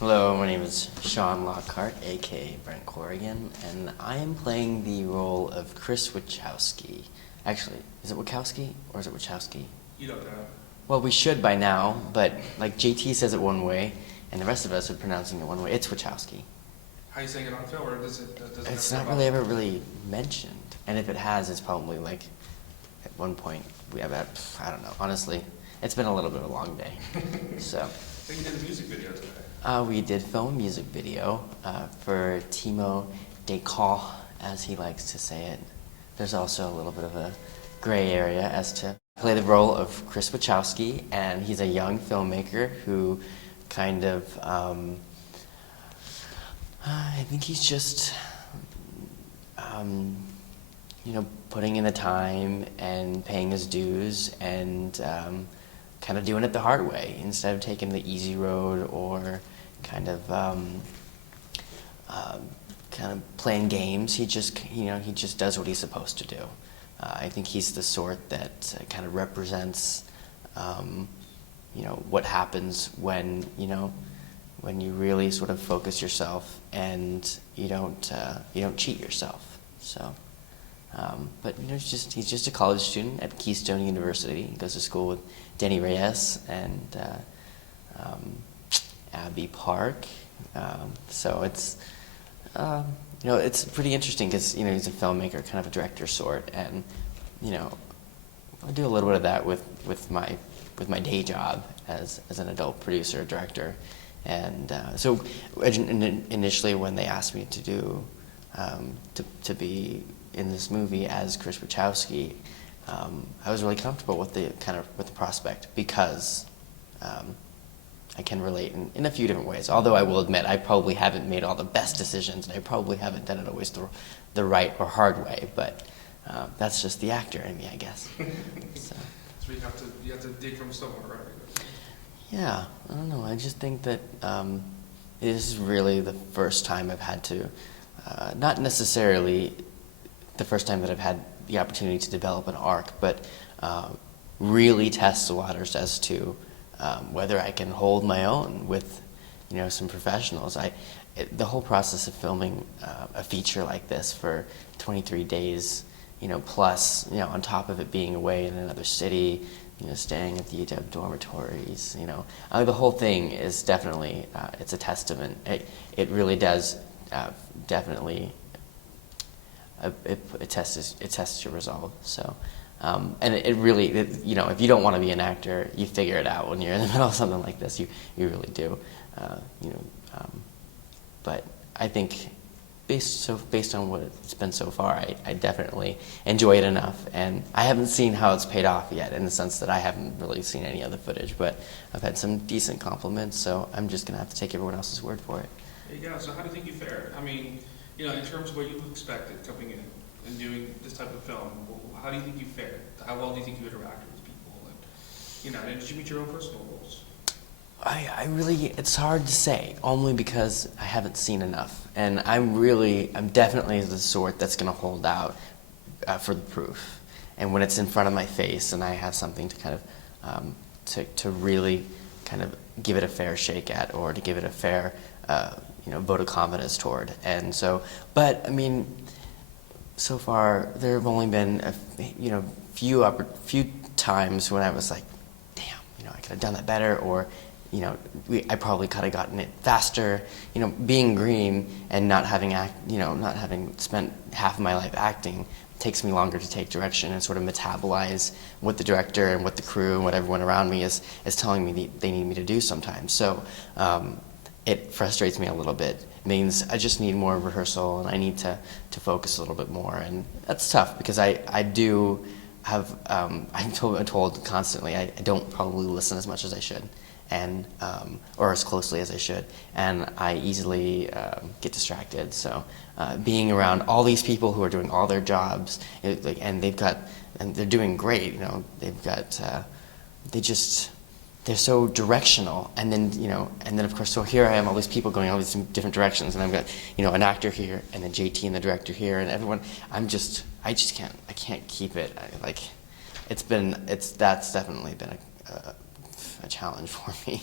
Hello, my name is Sean Lockhart, aka Brent Corrigan, and I am playing the role of Chris Wachowski. Actually, is it Wachowski or is it Wachowski? You don't know. Well, we should by now, but like JT says it one way, and the rest of us are pronouncing it one way. It's Wachowski. How are you saying it on film, or does it? It's not really ever really mentioned, and if it has, it's probably like at one point we have. I don't know. Honestly, it's been a little bit of a long day. So. I think you did a music video today. We did film a music video for Timo DesCamps, as he likes to say it. There's also a little bit of a gray area as to play the role of Chris Wachowski, and he's a young filmmaker who kind of, I think he's just, putting in the time and paying his dues and kind of doing it the hard way instead of taking the easy road or kind of playing games. He just does what he's supposed to do. I think he's the sort that kind of represents what happens when you really sort of focus yourself and you don't cheat yourself. So. But he's just a college student at Keystone University. He goes to school with Denny Reyes and Abby Park. So it's it's pretty interesting because he's a filmmaker, kind of a director sort, and I do a little bit of that with my day job as an adult producer director, and so initially when they asked me to do to be in this movie as Chris Wachowski, I was really comfortable with the prospect because I can relate in a few different ways. Although I will admit I probably haven't made all the best decisions, and I probably haven't done it always the right or hard way. But that's just the actor in me, I guess. So you have to dig from somewhere, right? Yeah, I don't know. I just think that this is really the first time I've had to, not necessarily the first time that I've had the opportunity to develop an arc, but really test the waters as to whether I can hold my own with some professionals. The whole process of filming a feature like this for 23 days, plus on top of it being away in another city, staying at the UW dormitories, the whole thing is definitely it's a testament. It really does definitely. It tests your resolve. So, and it really, if you don't want to be an actor, you figure it out when you're in the middle of something like this. You really do. But I think based on what it's been so far, I definitely enjoy it enough, and I haven't seen how it's paid off yet, in the sense that I haven't really seen any other footage. But I've had some decent compliments, so I'm just gonna have to take everyone else's word for it. There you go. So how do you think you fared? I mean, in terms of what you expected coming in and doing this type of film, how do you think you fared? How well do you think you interacted with people? And did you meet your own personal goals? It's hard to say, only because I haven't seen enough. And I'm definitely the sort that's going to hold out for the proof. And when it's in front of my face and I have something to kind of, to really kind of give it a fair shake at, or to give it a fair, vote of confidence toward. And so, but I mean, so far there have only been few times when I was like, damn, I could have done that better, or I probably could have gotten it faster. Being green and not having spent half of my life acting takes me longer to take direction and sort of metabolize what the director and what the crew and what everyone around me is telling me they need me to do sometimes. So it frustrates me a little bit. It means I just need more rehearsal, and I need to focus a little bit more, and that's tough because I do have I'm told constantly I don't probably listen as much as I should, and or as closely as I should, and I easily get distracted. So being around all these people who are doing all their jobs, and they're doing great. They've got they're so directional, and then of course, so here I am, all these people going all these different directions, and I've got an actor here, and then JT and the director here, and everyone. I can't keep it. That's definitely been a challenge for me.